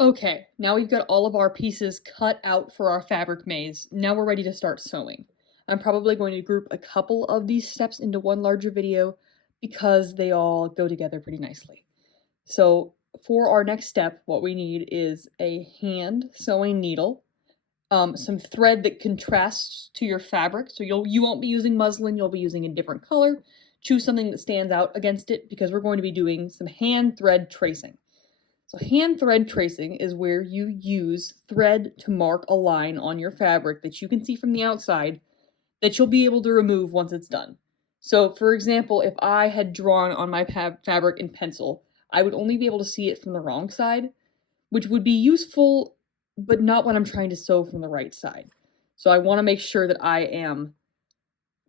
Okay, now we've got all of our pieces cut out for our fabric maze. Now we're ready to start sewing. I'm probably going to group a couple of these steps into one larger video because they all go together pretty nicely. So for our next step, what we need is a hand sewing needle, some thread that contrasts to your fabric. So you won't be using muslin, you'll be using a different color. Choose something that stands out against it because we're going to be doing some hand thread tracing. So hand thread tracing is where you use thread to mark a line on your fabric that you can see from the outside that you'll be able to remove once it's done. So for example, if I had drawn on my fabric in pencil, I would only be able to see it from the wrong side, which would be useful, but not when I'm trying to sew from the right side. So I want to make sure that I am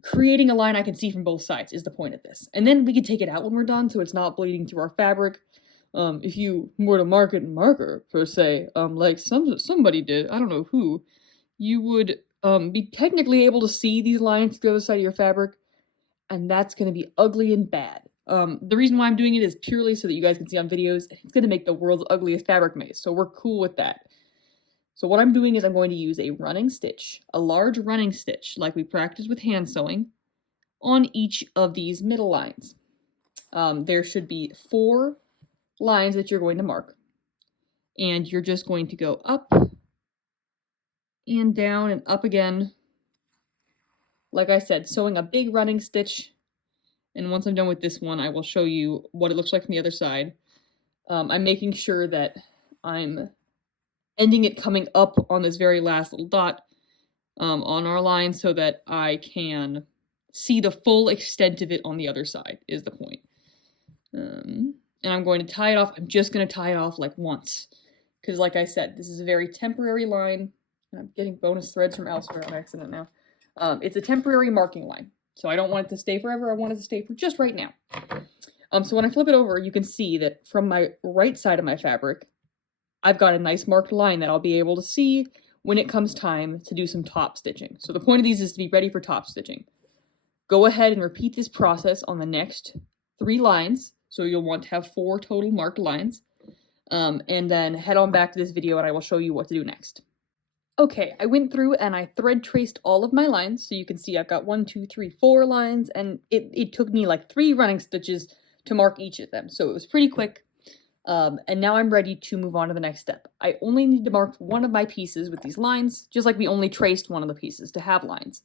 creating a line I can see from both sides is the point of this. And then we can take it out when we're done so it's not bleeding through our fabric. If you were to mark it in marker, per se, like somebody did, I don't know who, you would be technically able to see these lines to the other side of your fabric, and that's going to be ugly and bad. The reason why I'm doing it is purely so that you guys can see on videos. It's going to make the world's ugliest fabric maze, so we're cool with that. So what I'm doing is I'm going to use a running stitch, a large running stitch, like we practiced with hand sewing, on each of these middle lines. There should be 4 lines that you're going to mark, and you're just going to go up and down and up again. Like I said, sewing a big running stitch, and once I'm done with this one, I will show you what it looks like from the other side. I'm making sure that I'm ending it coming up on this very last little dot on our line so that I can see the full extent of it on the other side, is the point. And I'm going to tie it off. I'm just going to tie it off like once. Because like I said, this is a very temporary line. And I'm getting bonus threads from elsewhere on accident now. It's a temporary marking line. So I don't want it to stay forever. I want it to stay for just right now. So when I flip it over, you can see that from my right side of my fabric, I've got a nice marked line that I'll be able to see when it comes time to do some top stitching. So the point of these is to be ready for top stitching. Go ahead and repeat this process on the next 3 lines. So you'll want to have 4 total marked lines. And then head on back to this video and I will show you what to do next. Okay, I went through and I thread traced all of my lines. So you can see I've got 1, 2, 3, 4 lines, and it took me like 3 running stitches to mark each of them. So it was pretty quick. And now I'm ready to move on to the next step. I only need to mark one of my pieces with these lines, just like we only traced one of the pieces to have lines.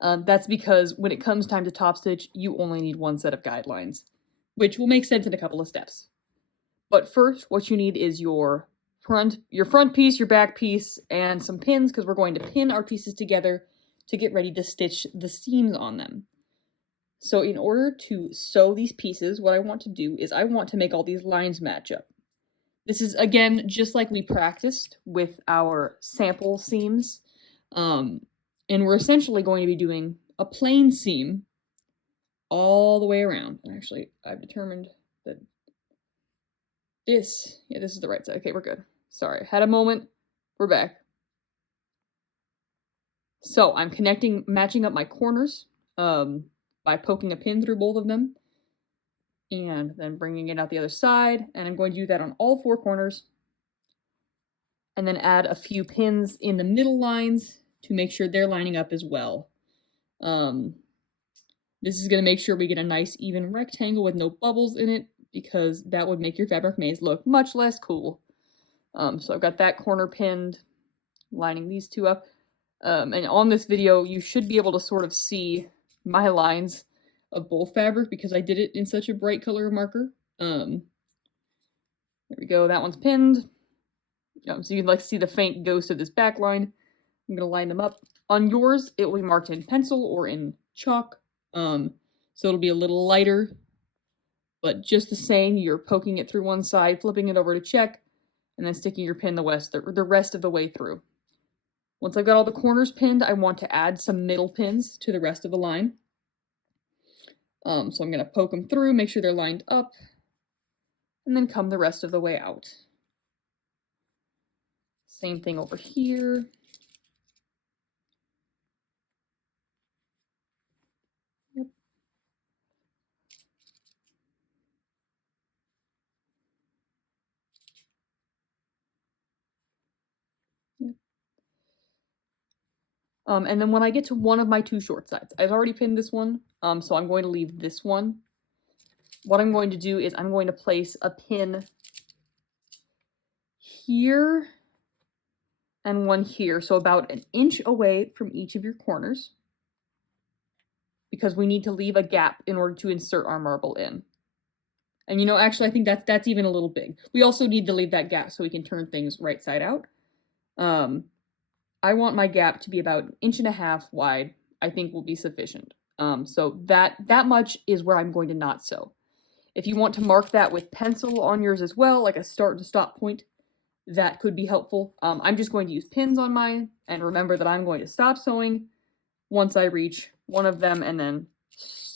That's because when it comes time to top stitch, you only need one set of guidelines, which will make sense in a couple of steps. But first, what you need is your front piece, your back piece, and some pins, because we're going to pin our pieces together to get ready to stitch the seams on them. So in order to sew these pieces, what I want to do is I want to make all these lines match up. This is, again, just like we practiced with our sample seams. And we're essentially going to be doing a plain seam all the way around. And actually, I've determined that this is the right side. Okay, we're good. Sorry, had a moment. We're back. So I'm matching up my corners by poking a pin through both of them and then bringing it out the other side. And I'm going to do that on all 4 corners and then add a few pins in the middle lines to make sure they're lining up as well. This is going to make sure we get a nice even rectangle with no bubbles in it, because that would make your fabric maze look much less cool. So I've got that corner pinned, lining these 2 up. And on this video, you should be able to sort of see my lines of both fabric because I did it in such a bright color marker. There we go, that one's pinned. So you can like see the faint ghost of this back line. I'm gonna line them up. On yours, it will be marked in pencil or in chalk. So it'll be a little lighter, but just the same, you're poking it through one side, flipping it over to check, and then sticking your pin the rest of the way through. Once I've got all the corners pinned, I want to add some middle pins to the rest of the line. So I'm going to poke them through, make sure they're lined up, and then come the rest of the way out. Same thing over here. Yep. And then when I get to one of my two short sides, I've already pinned this one, so I'm going to leave this one. What I'm going to do is I'm going to place a pin here and one here, so about an inch away from each of your corners, because we need to leave a gap in order to insert our marble in. And you know, actually, I think that's even a little big. We also need to leave that gap so we can turn things right side out. I want my gap to be about 1.5 inches wide. I think will be sufficient. So that much is where I'm going to not sew. If you want to mark that with pencil on yours as well, like a start to stop point, that could be helpful. I'm just going to use pins on mine, and remember that I'm going to stop sewing once I reach one of them, and then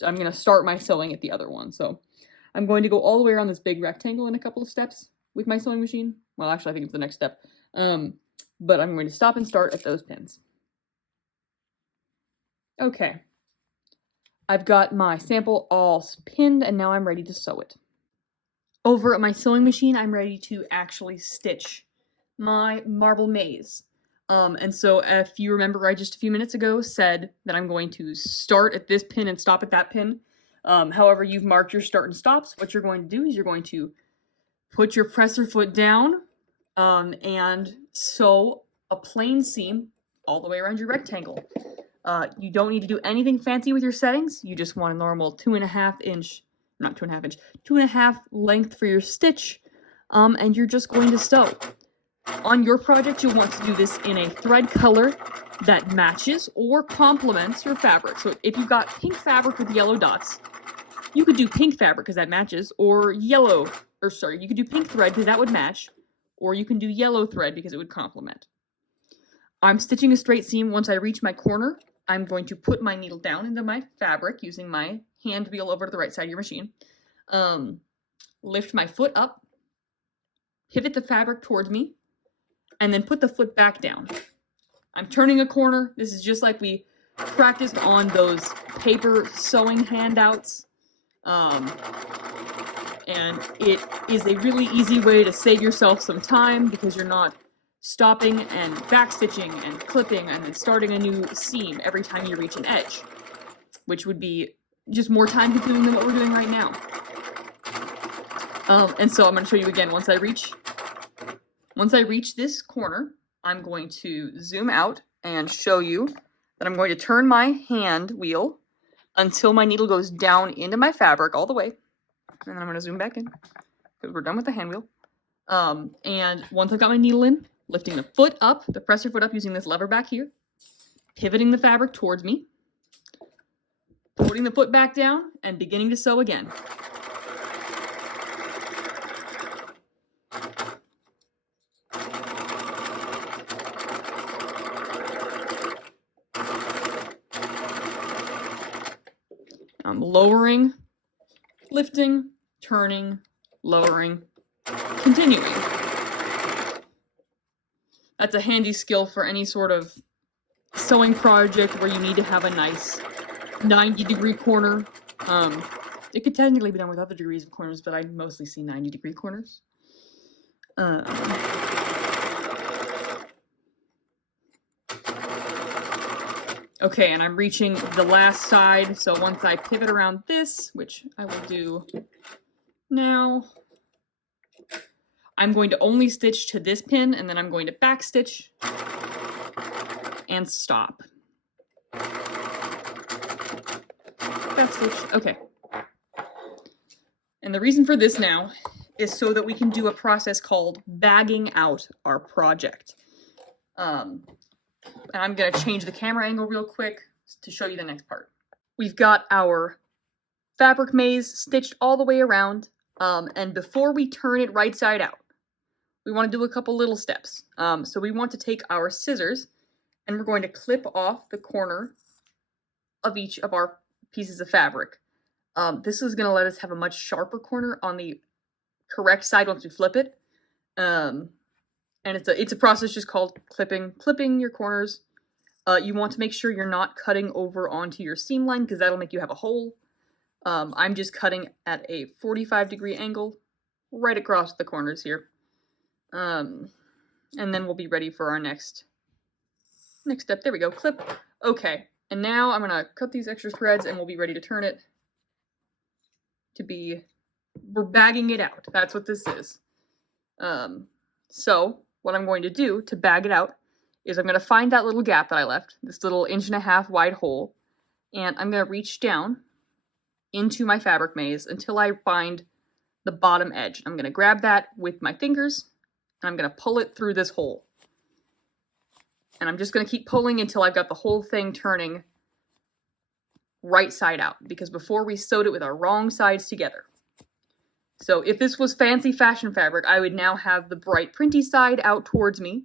I'm going to start my sewing at the other one. So I'm going to go all the way around this big rectangle in a couple of steps with my sewing machine. Well, actually, I think it's the next step. But I'm going to stop and start at those pins. Okay. I've got my sample all pinned, and now I'm ready to sew it. Over at my sewing machine, I'm ready to actually stitch my marble maze. And so if you remember, I just a few minutes ago said that I'm going to start at this pin and stop at that pin. However, you've marked your start and stops. What you're going to do is you're going to put your presser foot down and sew a plain seam all the way around your rectangle. You don't need to do anything fancy with your settings. You just want a normal 2.5 inch, not 2.5 inch, 2.5 length for your stitch, and you're just going to sew. On your project, you'll want to do this in a thread color that matches or complements your fabric. So if you've got pink fabric with yellow dots, you could do pink fabric because that matches, or you could do pink thread because that would match, or you can do yellow thread because it would complement. I'm stitching a straight seam. Once I reach my corner, I'm going to put my needle down into my fabric using my hand wheel over to the right side of your machine. Lift my foot up, pivot the fabric towards me, and then put the foot back down. I'm turning a corner. This is just like we practiced on those paper sewing handouts. And it is a really easy way to save yourself some time because you're not stopping and backstitching and clipping and then starting a new seam every time you reach an edge, which would be just more time consuming than what we're doing right now. And so I'm going to show you again. Once I reach this corner, I'm going to zoom out and show you that I'm going to turn my hand wheel until my needle goes down into my fabric all the way. And then I'm going to zoom back in because we're done with the hand wheel. And once I've got my needle in, lifting the foot up, the presser foot up using this lever back here, pivoting the fabric towards me, putting the foot back down, and beginning to sew again. I'm lowering, lifting, turning, lowering, continuing. That's a handy skill for any sort of sewing project where you need to have a nice 90-degree corner. It could technically be done with other degrees of corners, but I mostly see 90-degree corners. Okay, and I'm reaching the last side, so once I pivot around this, which I will do now, I'm going to only stitch to this pin, and then I'm going to back stitch and stop. Back stitch, okay. And the reason for this now is so that we can do a process called bagging out our project. And I'm going to change the camera angle real quick to show you the next part. We've got our fabric maze stitched all the way around, and before we turn it right side out, we want to do a couple little steps. So we want to take our scissors, and we're going to clip off the corner of each of our pieces of fabric. This is going to let us have a much sharper corner on the correct side once we flip it. And it's a process just called clipping your corners. You want to make sure you're not cutting over onto your seam line because that'll make you have a hole. I'm just cutting at a 45-degree angle right across the corners here. And then we'll be ready for our next Next step, there we go, clip. Okay, and now I'm gonna cut these extra threads and we'll be ready to turn it to be, we're bagging it out. That's what this is. So what I'm going to do to bag it out is I'm gonna find that little gap that I left, this little 1.5 inch wide hole, and I'm gonna reach down into my fabric maze until I find the bottom edge. I'm gonna grab that with my fingers and I'm gonna pull it through this hole. And I'm just gonna keep pulling until I've got the whole thing turning right side out, because before we sewed it with our wrong sides together. So if this was fancy fashion fabric, I would now have the bright printy side out towards me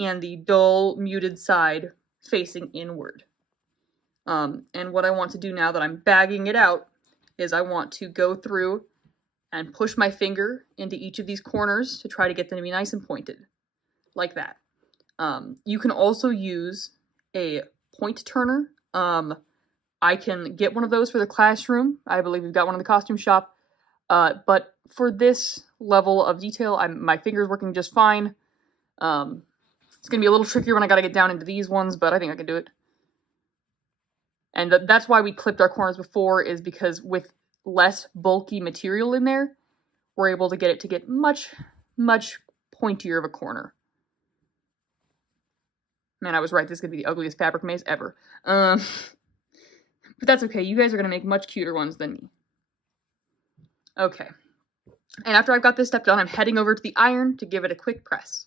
and the dull muted side facing inward. And what I want to do now that I'm bagging it out is I want to go through and push my finger into each of these corners to try to get them to be nice and pointed, like that. You can also use a point turner. I can get one of those for the classroom. I believe we've got one in the costume shop. But for this level of detail, my finger's working just fine. It's going to be a little trickier when I got to get down into these ones, but I think I can do it. And that's why we clipped our corners before, is because with less bulky material in there, we're able to get it to get much, much pointier of a corner. Man, I was right. This is going to be the ugliest fabric maze ever. But that's okay. You guys are going to make much cuter ones than me. Okay. And after I've got this step done, I'm heading over to the iron to give it a quick press.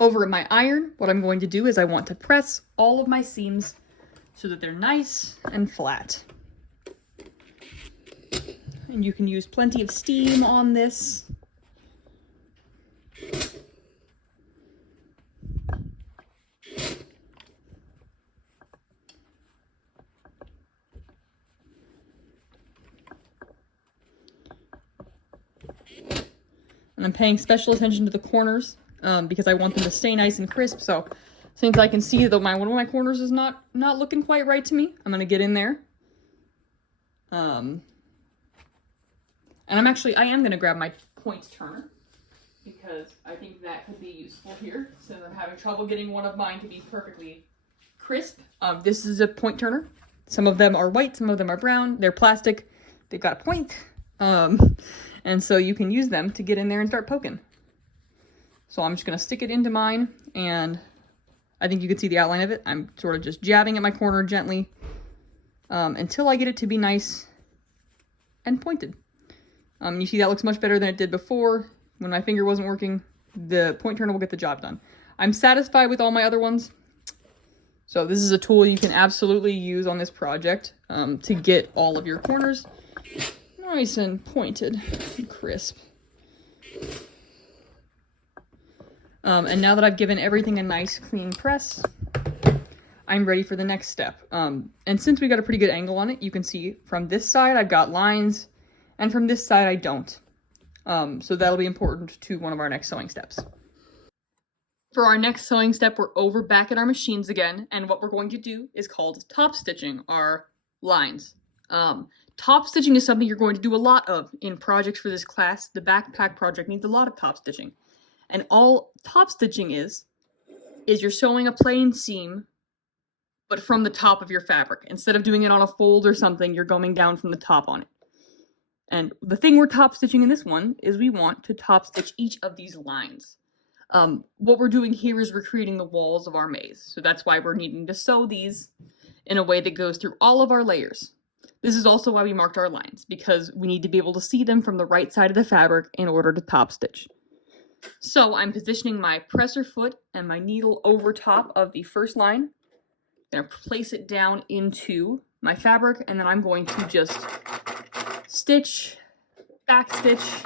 Over at my iron, what I'm going to do is I want to press all of my seams so that they're nice and flat. And you can use plenty of steam on this. And I'm paying special attention to the corners because I want them to stay nice and crisp. So since I can see that one of my corners is not looking quite right to me, I'm going to get in there. And I am going to grab my point turner because I think that could be useful here, since I'm having trouble getting one of mine to be perfectly crisp. This is a point turner. Some of them are white, some of them are brown. They're plastic. They've got a point. And so you can use them to get in there and start poking. So I'm just going to stick it into mine, and I think you can see the outline of it. I'm sort of just jabbing at my corner gently until I get it to be nice and pointed. You see that looks much better than it did before. When my finger wasn't working, the point turner will get the job done. I'm satisfied with all my other ones. So this is a tool you can absolutely use on this project to get all of your corners nice and pointed and crisp. And now that I've given everything a nice clean press, I'm ready for the next step. And since we got a pretty good angle on it, you can see from this side I've got lines, and from this side I don't. So that'll be important to one of our next sewing steps. For our next sewing step, we're over back at our machines again, and what we're going to do is called top stitching our lines. Top stitching is something you're going to do a lot of in projects for this class. The backpack project needs a lot of top stitching. And all top stitching is you're sewing a plain seam, but from the top of your fabric. Instead of doing it on a fold or something, you're going down from the top on it. And the thing we're top stitching in this one is we want to top stitch each of these lines. What we're doing here is we're creating the walls of our maze. So that's why we're needing to sew these in a way that goes through all of our layers. This is also why we marked our lines, because we need to be able to see them from the right side of the fabric in order to top stitch. So I'm positioning my presser foot and my needle over top of the first line. I'm going to place it down into my fabric, and then I'm going to just stitch, back stitch,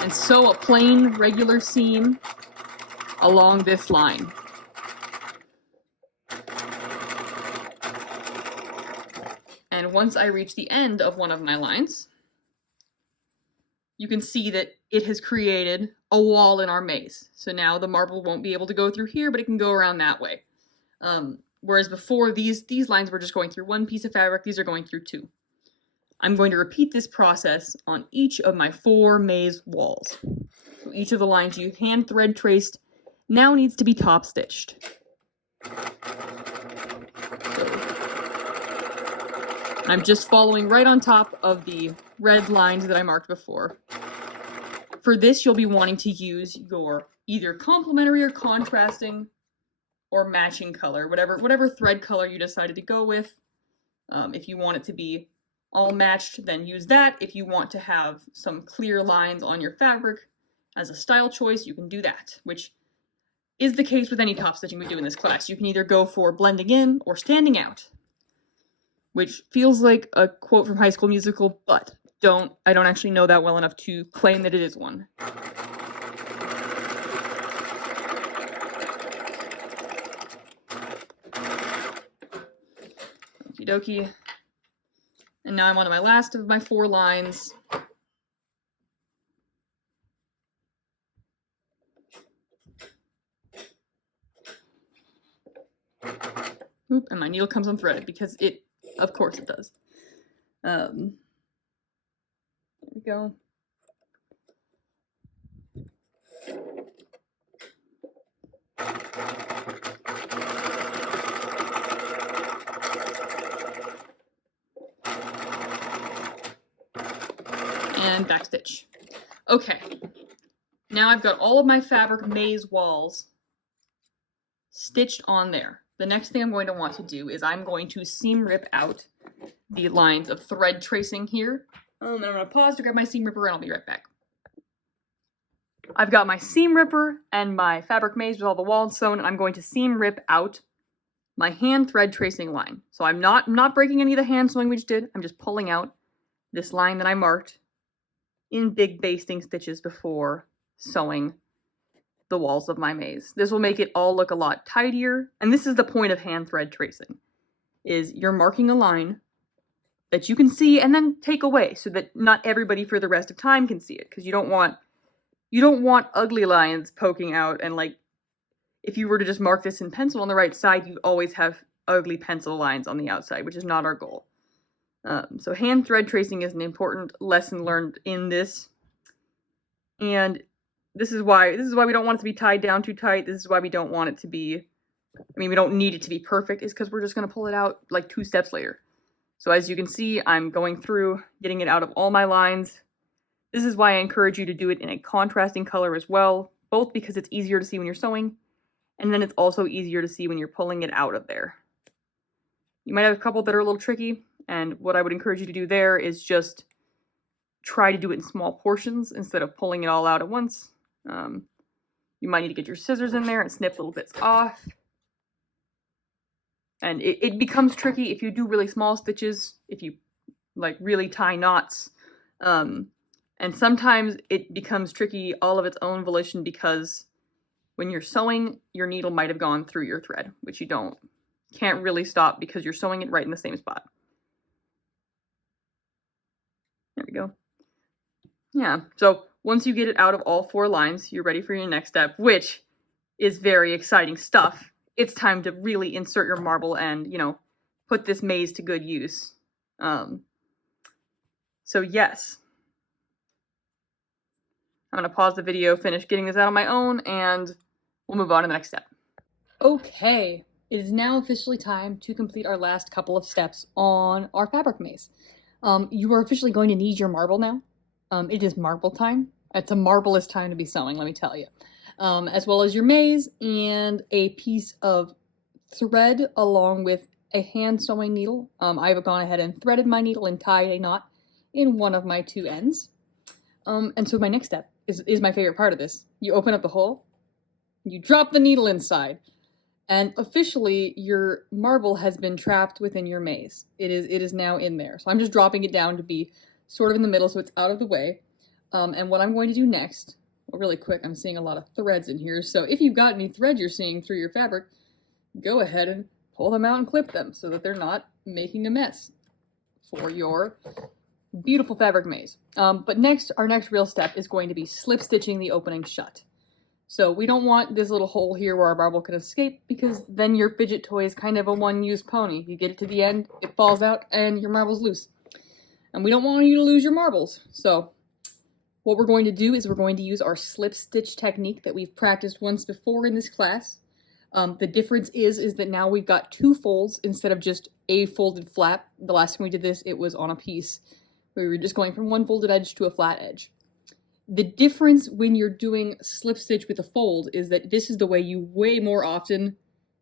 and sew a plain regular seam along this line. And once I reach the end of one of my lines, you can see that it has created a wall in our maze. So now the marble won't be able to go through here, but it can go around that way. Whereas before, these lines were just going through one piece of fabric, these are going through two. I'm going to repeat this process on each of my 4 maze walls. So each of the lines you hand thread traced now needs to be top stitched. I'm just following right on top of the red lines that I marked before. For this, you'll be wanting to use your either complementary or contrasting or matching color, whatever thread color you decided to go with. If you want it to be all matched, then use that. If you want to have some clear lines on your fabric as a style choice, you can do that, which is the case with any top stitching we do in this class. You can either go for blending in or standing out, which feels like a quote from High School Musical, but I don't actually know that well enough to claim that it is one. Okie dokie. And now I'm on to my last of my 4 lines. Oop, and my needle comes unthreaded because of course it does. There we go. And backstitch. Okay, now I've got all of my fabric maze walls stitched on there. The next thing I'm going to want to do is I'm going to seam rip out the lines of thread tracing here. And I'm going to pause to grab my seam ripper and I'll be right back. I've got my seam ripper and my fabric maze with all the walls sewn, and I'm going to seam rip out my hand thread tracing line. So I'm not breaking any of the hand sewing we just did. I'm just pulling out this line that I marked in big basting stitches before sewing the walls of my maze. This will make it all look a lot tidier, and this is the point of hand thread tracing, is you're marking a line that you can see and then take away so that not everybody for the rest of time can see it, because you don't want ugly lines poking out, and like if you were to just mark this in pencil on the right side, you'd always have ugly pencil lines on the outside, which is not our goal. So hand thread tracing is an important lesson learned in this, and this is why we don't want it to be tied down too tight. This is why we don't want it to be, we don't need it to be perfect, is because we're just going to pull it out like 2 steps later. So as you can see, I'm going through, getting it out of all my lines. This is why I encourage you to do it in a contrasting color as well, both because it's easier to see when you're sewing, and then it's also easier to see when you're pulling it out of there. You might have a couple that are a little tricky, and what I would encourage you to do there is just try to do it in small portions instead of pulling it all out at once. You might need to get your scissors in there and snip little bits off. And it becomes tricky if you do really small stitches, if you like really tie knots. And sometimes it becomes tricky all of its own volition because when you're sewing, your needle might have gone through your thread, which you can't really stop because you're sewing it right in the same spot. There we go. Yeah, so once you get it out of all 4 lines, you're ready for your next step, which is very exciting stuff. It's time to really insert your marble and, put this maze to good use. So yes. I'm going to pause the video, finish getting this out on my own, and we'll move on to the next step. Okay, it is now officially time to complete our last couple of steps on our fabric maze. You are officially going to need your marble now. It is marble time. It's a marvelous time to be sewing, let me tell you. As well as your maze and a piece of thread along with a hand sewing needle. I've gone ahead and threaded my needle and tied a knot in one of my 2 ends. And so my next step is my favorite part of this. You open up the hole, you drop the needle inside, and officially your marble has been trapped within your maze. It is now in there. So I'm just dropping it down to be sort of in the middle so it's out of the way. And what I'm going to do next, well, really quick, I'm seeing a lot of threads in here, so if you've got any threads you're seeing through your fabric, go ahead and pull them out and clip them so that they're not making a mess for your beautiful fabric maze. But next, our next real step is going to be slip stitching the opening shut. So we don't want this little hole here where our marble can escape, because then your fidget toy is kind of a one-use pony. You get it to the end, it falls out, and your marble's loose. And we don't want you to lose your marbles. So what we're going to do is we're going to use our slip stitch technique that we've practiced once before in this class. The difference is that now we've got 2 folds instead of just a folded flap. The last time we did this, it was on a piece. We were just going from one folded edge to a flat edge. The difference when you're doing slip stitch with a fold is that this is the way you way more often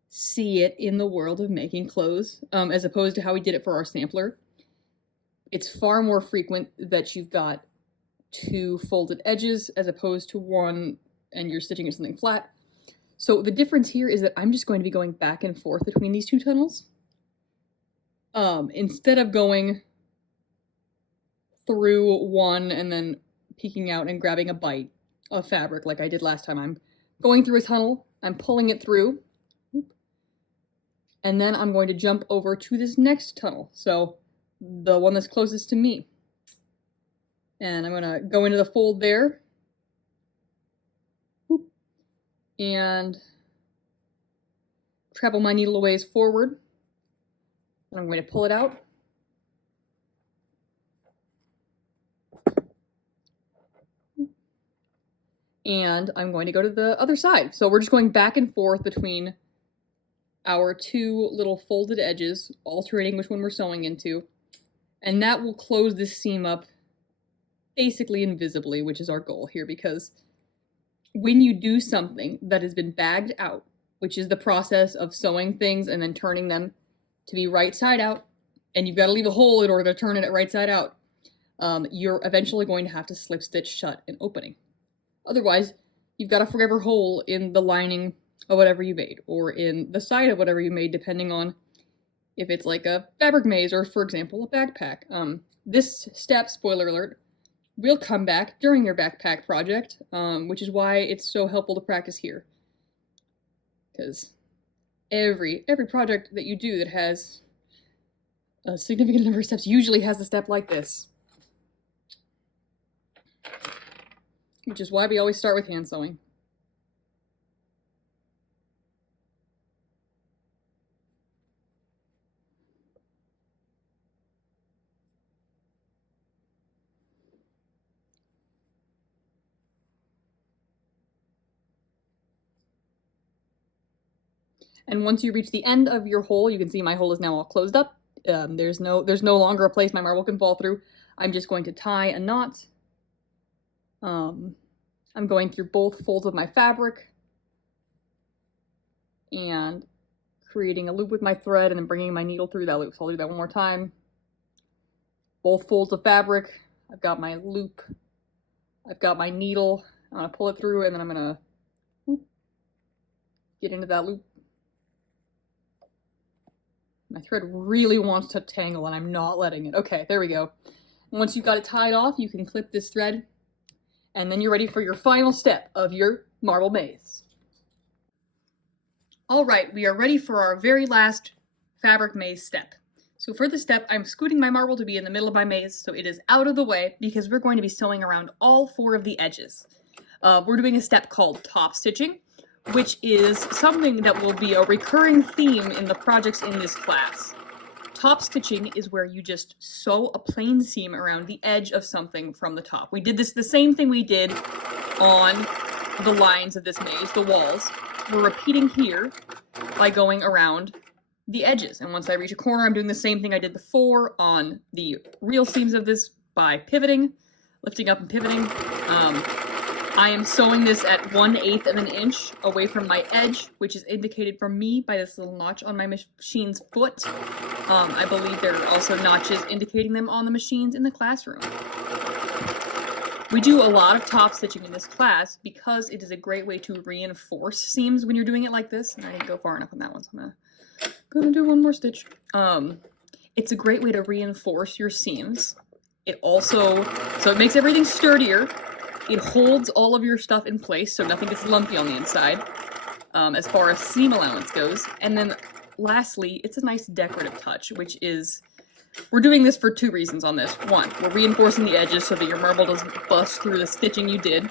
see it in the world of making clothes, as opposed to how we did it for our sampler. It's far more frequent that you've got 2 folded edges as opposed to one and you're stitching something flat. So the difference here is that I'm just going to be going back and forth between these 2 tunnels. Instead of going through one and then peeking out and grabbing a bite of fabric like I did last time, I'm going through a tunnel, I'm pulling it through, and then I'm going to jump over to this next tunnel, so the one that's closest to me. And I'm going to go into the fold there, and travel my needle a ways forward, and I'm going to pull it out. And I'm going to go to the other side. So we're just going back and forth between our 2 little folded edges, alternating which one we're sewing into. And that will close this seam up basically invisibly, which is our goal here, because when you do something that has been bagged out, which is the process of sewing things and then turning them to be right side out, and you've got to leave a hole in order to turn it right side out, you're eventually going to have to slip stitch shut an opening. Otherwise, you've got a forever hole in the lining of whatever you made, or in the side of whatever you made, depending on if it's like a fabric maze or, for example, a backpack. This step, spoiler alert, will come back during your backpack project, which is why it's so helpful to practice here. Because every project that you do that has a significant number of steps usually has a step like this. Which is why we always start with hand sewing. And once you reach the end of your hole, you can see my hole is now all closed up. There's no longer a place my marble can fall through. I'm just going to tie a knot. I'm going through both folds of my fabric and creating a loop with my thread and then bringing my needle through that loop. So I'll do that one more time. Both folds of fabric. I've got my loop. I've got my needle. I'm going to pull it through and then I'm going to get into that loop. My thread really wants to tangle and I'm not letting it. Okay, there we go. Once you've got it tied off, you can clip this thread and then you're ready for your final step of your marble maze. All right, we are ready for our very last fabric maze step. So for this step, I'm scooting my marble to be in the middle of my maze so it is out of the way because we're going to be sewing around all 4 of the edges. We're doing a step called top stitching, which is something that will be a recurring theme in the projects in this class. Top stitching is where you just sew a plain seam around the edge of something from the top. We did this the same thing we did on the lines of this maze, the walls. We're repeating here by going around the edges. And once I reach a corner, I'm doing the same thing I did before on the real seams of this by pivoting, lifting up and pivoting. I am sewing this at 1/8 of an inch away from my edge, which is indicated for me by this little notch on my machine's foot. I believe there are also notches indicating them on the machines in the classroom. We do a lot of top stitching in this class because it is a great way to reinforce seams when you're doing it like this. And I didn't go far enough on that one, so I'm gonna do one more stitch. It's a great way to reinforce your seams. It also, so it makes everything sturdier. It holds all of your stuff in place so nothing gets lumpy on the inside, as far as seam allowance goes. And then lastly, it's a nice decorative touch, which is, we're doing this for 2 reasons on this. 1, we're reinforcing the edges so that your marble doesn't bust through the stitching you did.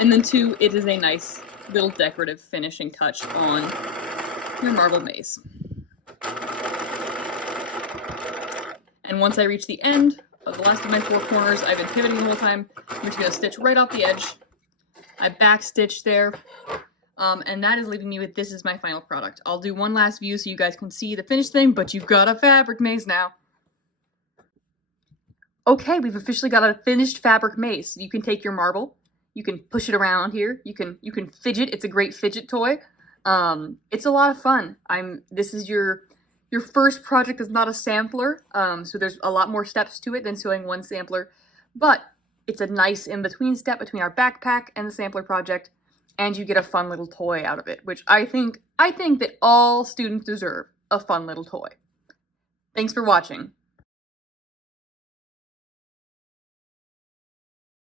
And then 2, it is a nice little decorative finishing touch on your marble maze. And once I reach the end of the last of my 4 corners, I've been pivoting the whole time. I'm just going to stitch right off the edge. I back stitch there. And that is leaving me with this is my final product. I'll do one last view so you guys can see the finished thing, but you've got a fabric maze now. Okay, we've officially got a finished fabric maze. You can take your marble, you can push it around here, you can fidget. It's a great fidget toy. It's a lot of fun. This is your first project is not a sampler, so there's a lot more steps to it than sewing one sampler, but it's a nice in-between step between our backpack and the sampler project, and you get a fun little toy out of it, which I think that all students deserve a fun little toy. Thanks for watching.